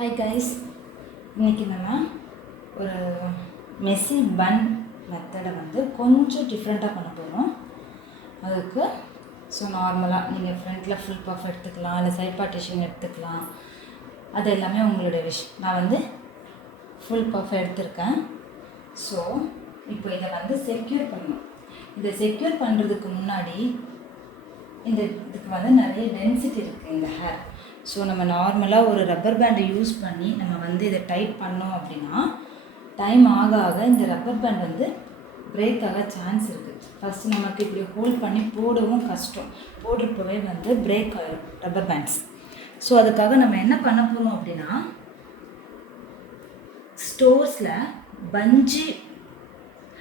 Hi guys, இன்னைக்கு நம்ம ஒரு மெஸ்ஸி பன் மெத்தடை வந்து கொஞ்சம் டிஃப்ரெண்ட்டாக பண்ண போகிறோம். அதுக்கு நார்மலாக நீங்கள் ஃப்ரண்ட்டில் ஃபுல் பஃப் எடுத்துக்கலாம், இல்லை சைட் பார்ட்டிஷன் எடுத்துக்கலாம். அது எல்லாமே உங்களுடைய விஷ். நான் வந்து ஃபுல் பஃப் எடுத்திருக்கேன். ஸோ இப்போ இதை வந்து செக்யூர் பண்ணணும். இதை செக்யூர் பண்ணுறதுக்கு முன்னாடி இதுக்கு வந்து நிறைய டென்சிட்டி இருக்குது இந்த ஹேர். ஸோ நம்ம நார்மலாக ஒரு ரப்பர் பேண்டை யூஸ் பண்ணி நம்ம வந்து இதை டைட் பண்ணோம் அப்படின்னா டைம் ஆக ஆக இந்த ரப்பர் பேண்ட் வந்து பிரேக் ஆக சான்ஸ் இருக்குது. ஃபஸ்ட்டு நமக்கு இப்படி ஹோல்ட் பண்ணி போடவும் கஷ்டம், போடுறப்பவே வந்து பிரேக் ஆகிடும் ரப்பர் பேண்ட்ஸ். ஸோ அதுக்காக நம்ம என்ன பண்ண போகிறோம் அப்படின்னா, ஸ்டோர்ஸில் பஞ்சி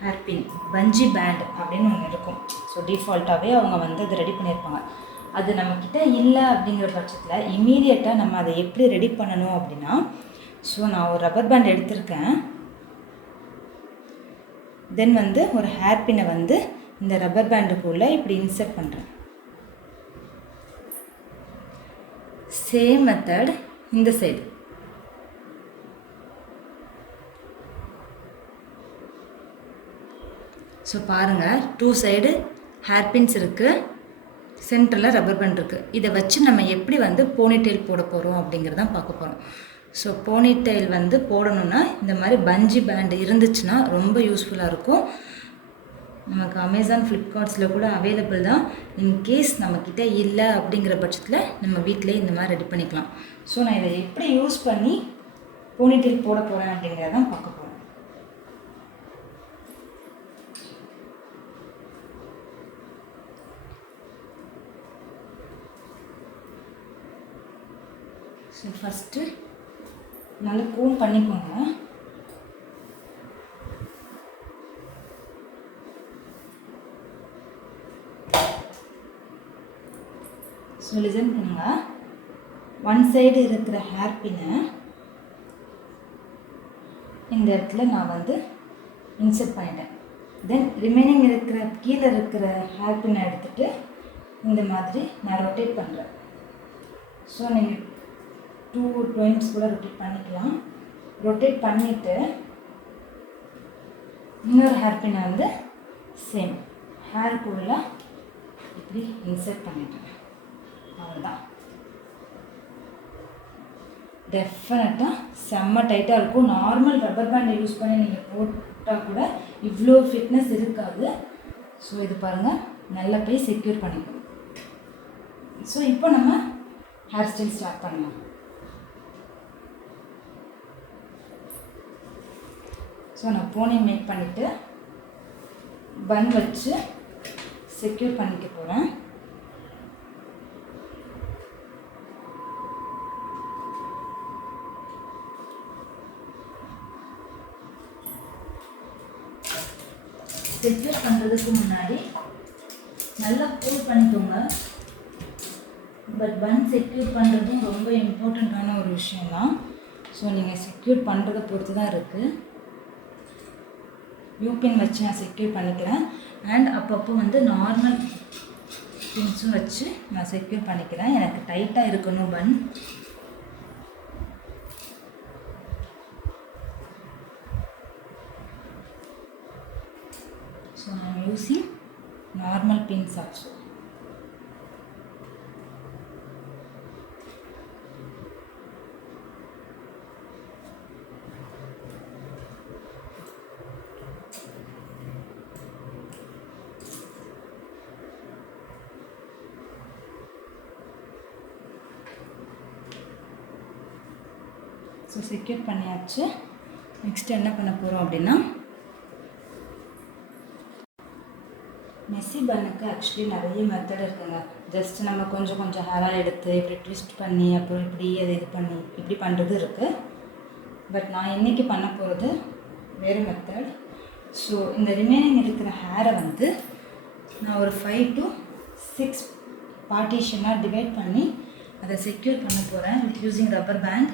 ஹேர்பின், பஞ்சி பேண்ட் அப்படின்னு ஒன்று இருக்கும். ஸோ டிஃபால்ட்டாகவே அவங்க வந்து அதை ரெடி பண்ணியிருப்பாங்க. அது நம்மக்கிட்ட இல்லை அப்படிங்கிற பட்சத்தில் இம்மீடியட்டாக நம்ம அதை எப்படி ரெடி பண்ணணும் அப்படின்னா, ஸோ நான் ஒரு ரப்பர் பேண்ட் எடுத்திருக்கேன். தென் வந்து ஒரு ஹேர்பினை வந்து இந்த ரப்பர் பேண்டுக்குள்ளே இப்படி இன்சர்ட் பண்ணுறேன். சேம் மெத்தட் இந்த சைடு. ஸோ பாருங்கள், 2 சைடு ஹேர்பின்ஸ் இருக்குது, சென்டரில் ரப்பர் பேண்ட் இருக்குது. இதை வச்சு நம்ம எப்படி வந்து போனிடெயில் போட போகிறோம் அப்படிங்கிறதான் பார்க்க போகிறோம். ஸோ போனிடெயில் வந்து போடணுன்னா இந்த மாதிரி பஞ்சி பேண்ட் இருந்துச்சுன்னா ரொம்ப யூஸ்ஃபுல்லாக இருக்கும். நமக்கு அமேசான், ஃப்ளிப்கார்ட்ஸில் கூட அவைலபிள் தான். இன்கேஸ் நம்மக்கிட்ட இல்லை அப்படிங்கிற பட்சத்தில் நம்ம வீட்டிலே இந்த மாதிரி ரெடி பண்ணிக்கலாம். ஸோ நான் இதை எப்படி யூஸ் பண்ணி போனிடெயில் போட போகிறேன் அப்படிங்கிறதான் பார்க்க போகிறோம். ஸோ ஃபஸ்ட்டு நல்லா கூல் பண்ணிக்கோங்க. ஸோ லிசன் பண்ணுங்க. ஒன் சைடு இருக்கிற ஹேர்பினை இந்த இடத்துல நான் வந்து இன்சர்ட் பண்ணிட்டேன். தென் ரிமைனிங் இருக்கிற கீழே இருக்கிற ஹேர்பினை எடுத்துகிட்டு இந்த மாதிரி நான் ரொட்டேட் பண்ணுறேன். ஸோ நீங்கள் 2 டைம்ஸ் கூட ரொட்டேட் பண்ணிக்கலாம். ரொட்டேட் பண்ணிவிட்டு இன்னொரு ஹேர்பினை வந்து சேம் ஹேருக்குள்ளே இப்படி இன்சர்ட் பண்ணிட்டேன். அவ்வளோதான். டெஃபினட்டாக செம்ம டைட்டாக இருக்கும். நார்மல் ரப்பர் பேண்டை யூஸ் பண்ணி நீங்கள் போட்டால் கூட இவ்வளோ ஃபிட்னஸ் இருக்காது. ஸோ இது பாருங்கள், நல்லா போய் செக்யூர் பண்ணிக்கணும். ஸோ இப்போ நம்ம ஹேர் ஸ்டைல் ஸ்டார்ட் பண்ணலாம். ஸோ நான் போனி மேக் பண்ணிவிட்டு பன் வச்சு செக்யூர் பண்ணிக்க போகிறேன். செக்யூர் பண்ணுறதுக்கு முன்னாடி நல்லா கூல் பண்ணிக்கோங்க. பட் பன் செக்யூர் பண்ணுறதும் ரொம்ப இம்பார்ட்டண்ட்டான ஒரு விஷயந்தான். ஸோ நீங்கள் செக்யூர் பண்ணுறதை பொறுத்து தான் இருக்குது. யூபின் வச்சு நான் செக்யூர் பண்ணிக்கிறேன். அண்ட் அப்பப்போ வந்து நார்மல் பின்ஸும் வச்சு நான் செக்யூர் பண்ணிக்கிறேன். எனக்கு டைட்டாக இருக்கணும் பன். ஸோ நான் using normal pins also. So secure பண்ணியாச்சு. நெக்ஸ்ட் என்ன பண்ண போகிறோம் அப்படின்னா, மெஸ்ஸி பன்னுக்கு ஆக்சுவலி நிறைய மெத்தட் இருக்குங்க. ஜஸ்ட் நம்ம கொஞ்சம் கொஞ்சம் ஹேராக எடுத்து இப்படி ட்விஸ்ட் பண்ணி அப்புறம் இப்படி அதை இது பண்ணி இப்படி பண்ணுறது இருக்குது. பட் நான் இன்றைக்கி பண்ண போகிறது வேறு மெத்தட். ஸோ இந்த ரிமைனிங் இருக்கிற ஹேரை வந்து நான் ஒரு 5 to 6 பார்ட்டிஷனாக டிவைட் பண்ணி அதை செக்யூர் பண்ண போகிறேன் with using rubber band.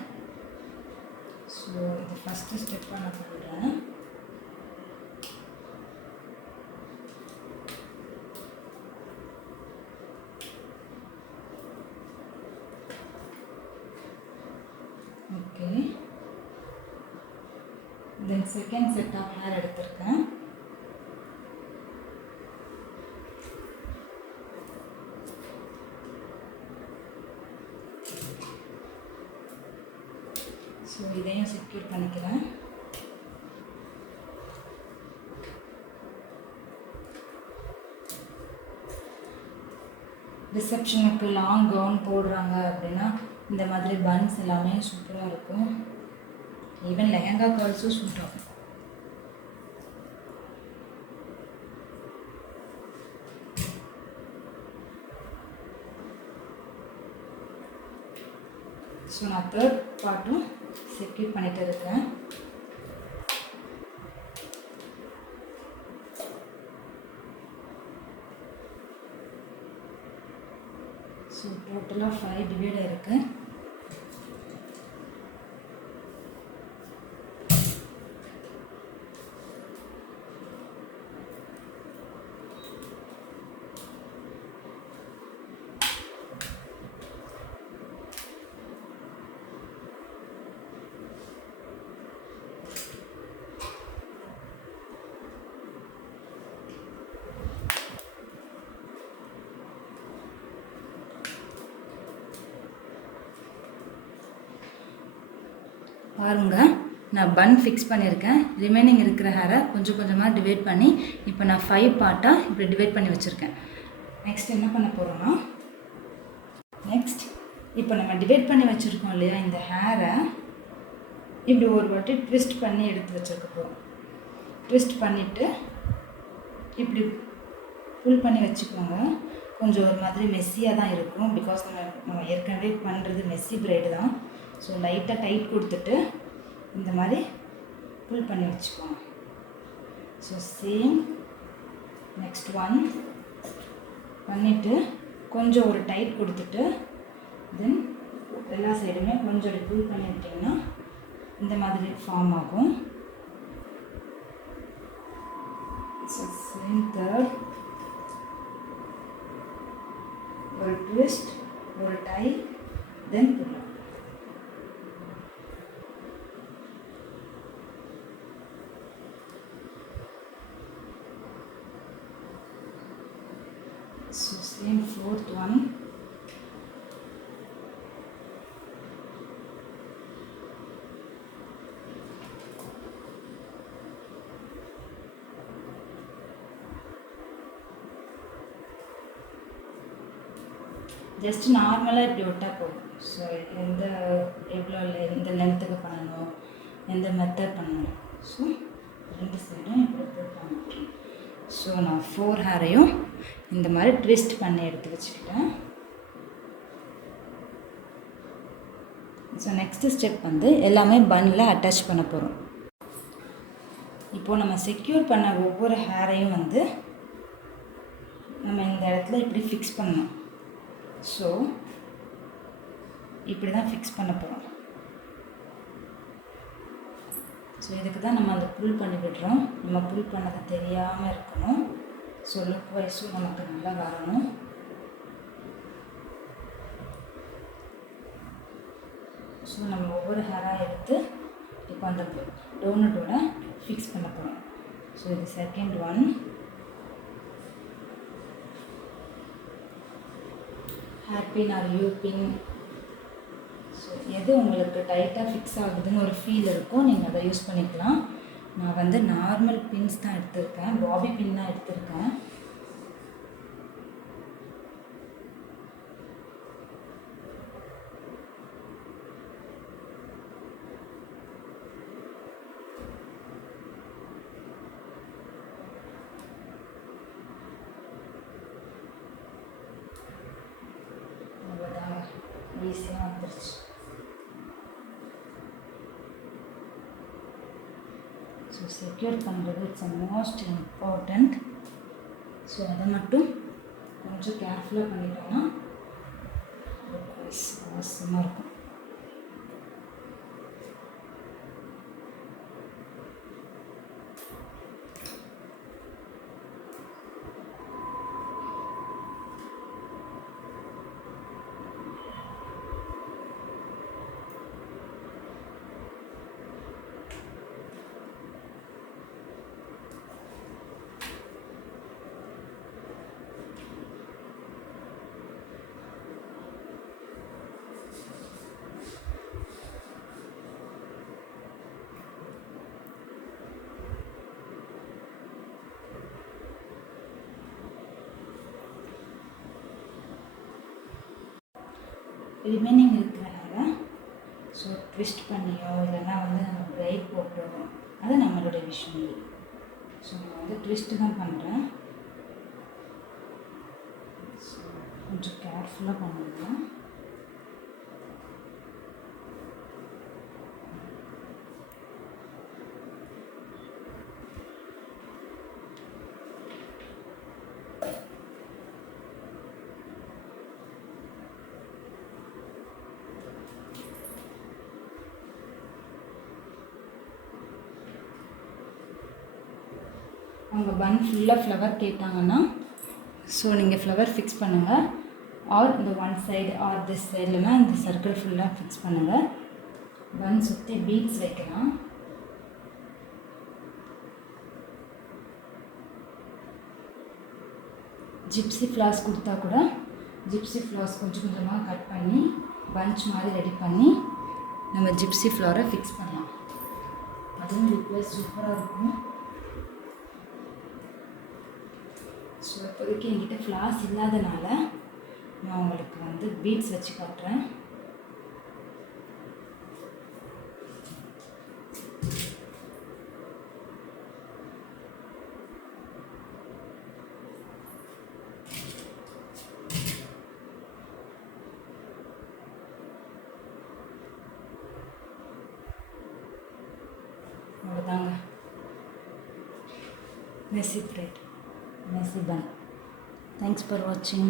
So இது ஃபஸ்ட்டு ஸ்டெப்பாக நான் போடுறேன். Okay, then second set of hair எடுத்திருக்கேன். ஸோ இதையும் செக்யூர் பண்ணிக்கிறேன். ரிசப்ஷனுக்கு லாங் கவுன் போடுறாங்க அப்படின்னா இந்த மாதிரி பன்ஸ் எல்லாமே சூப்பராக இருக்கும். ஈவன் லெஹங்கா கேர்ள்ஸும் சூட் ஆகும். ஸோ நான் தேர்ட் பார்ட்டும் செக்யூர் பண்ணிட்டு இருக்கேன். ஸோ டோட்டலாக 5 டிவைட் இருக்குது. பாருங்கள், நான் பன் ஃபிக்ஸ் பண்ணியிருக்கேன். ரிமைனிங் இருக்கிற ஹேரை கொஞ்சம் கொஞ்சமாக டிவைட் பண்ணி இப்போ நான் 5 பார்ட்டாக இப்படி டிவைட் பண்ணி வச்சுருக்கேன். நெக்ஸ்ட் என்ன பண்ண போகிறோன்னா, இப்போ நம்ம டிவைட் பண்ணி வச்சுருக்கோம் இல்லையா, இந்த ஹேரை இப்படி ஒரு வாட்டி ட்விஸ்ட் பண்ணி எடுத்து வச்சுருக்க போகிறோம். ட்விஸ்ட் பண்ணிவிட்டு இப்படி புல் பண்ணி வச்சுக்கோங்க. கொஞ்சம் ஒரு மாதிரி மெஸ்ஸியாக தான் இருக்கும். பிகாஸ் நம்ம ஏற்கனவே பண்ணுறது மெஸ்ஸி பிரைடு தான். ஸோ லைட்டாக டைட் கொடுத்துட்டு இந்த மாதிரி புல் பண்ணி வச்சுக்கோங்க. ஸோ சேம் நெக்ஸ்ட் ஒன் பண்ணிவிட்டு கொஞ்சம் ஒரு டைட் கொடுத்துட்டு தென் எல்லா சைடுமே கொஞ்சம் புல் பண்ணி விட்டிங்கன்னா இந்த மாதிரி ஃபார்ம் ஆகும். ஸோ சேம் தேர்ட் ஒரு ட்விஸ்ட், ஒரு டை, தென் புல். So same fourth one. Just நார்மலாக இப்படி விட்டால் போதும். ஸோ எந்த லென்த்துக்கு பண்ணணும், எந்த மெத்தட் பண்ணணும். ஸோ 2 சைடும் இப்படி போட்டு. ஸோ நான் 4 ஹேரையும் இந்த மாதிரி ட்விஸ்ட் பண்ணி எடுத்து வச்சுக்கிட்டேன். ஸோ நெக்ஸ்ட்டு ஸ்டெப் வந்து எல்லாமே பன்னில் அட்டாச் பண்ண போகிறோம். இப்போது நம்ம செக்யூர் பண்ண ஒவ்வொரு ஹேரையும் வந்து நம்ம இந்த இடத்துல இப்படி ஃபிக்ஸ் பண்ணணும். ஸோ இப்படி தான் ஃபிக்ஸ் பண்ண போகிறோம். ஸோ இதுக்கு தான் நம்ம அந்த புல் பண்ணி விடுறோம். நம்ம புல் பண்ணது தெரியாமல் இருக்கணும். ஸோ லுக் வைஸும் நமக்கு நல்லா வரணும். ஸோ நம்ம ஒவ்வொரு ஹேராக எடுத்து இப்போ அந்த டோனட்டோட ஃபிக்ஸ் பண்ண போகிறோம். ஸோ இது second one. Hair bin are you been, so எது உங்களுக்கு டைட்டாக ஃபிக்ஸ் ஆகுதுன்னு ஒரு ஃபீல் இருக்கும், நீங்கள் அதை யூஸ் பண்ணிக்கலாம். நான் வந்து நார்மல் பின்ஸ் தான் எடுத்திருக்கேன், பாபி பின் தான் எடுத்திருக்கேன். ஈஸியாக வந்துருச்சு. ஸோ செக்யூர் பண்ணுறது இட்ஸ் மோஸ்ட் இம்பார்ட்டண்ட். ஸோ அதை மட்டும் கொஞ்சம் கேர்ஃபுல்லாக பண்ணிட்டோன்னா அவசியமாக இருக்கும். ரிமைனிங் இருக்கிறனால ஸோ ட்விஸ்ட் பண்ணியோ இல்லைன்னா வந்து நம்ம பிரைட் போட்டோ அது நம்மளோட விஷயம். ஸோ நான் வந்து ட்விஸ்ட்டு தான் பண்ணுறேன். ஸோ கொஞ்சம் கேர்ஃபுல்லாக பண்ணுங்க. அவங்க பன் ஃபுல்லாக ஃப்ளவர் கேட்டாங்கன்னா ஸோ நீங்கள் ஃப்ளவர் ஃபிக்ஸ் பண்ணுங்கள். ஆர் இந்த ஒன் சைடு ஆர் திஸ் சைட்லனா இந்த சர்க்கிள் ஃபுல்லாக ஃபிக்ஸ் பண்ணுங்கள். பன் சுற்றி பீட்ஸ் வைக்கலாம். ஜிப்ஸி ஃப்ளார்ஸ் கொடுத்தா கூட ஜிப்ஸி ஃப்ளார்ஸ் கொஞ்சம் கொஞ்சமாக கட் பண்ணி பஞ்ச் மாதிரி ரெடி பண்ணி நம்ம ஜிப்ஸி ஃப்ளாரை ஃபிக்ஸ் பண்ணலாம். அதுவும் ரிக்வெஸ்ட் சூப்பராக இருக்கும். ஸோ இப்போதைக்கு என்கிட்ட ஃப்ளார்ஸ் இல்லாதனால நான் உங்களுக்கு வந்து பீட்ஸ் வச்சு காட்டுறேன். அவ்வளோதாங்க. Messy thread, messy bun. Thanks for watching.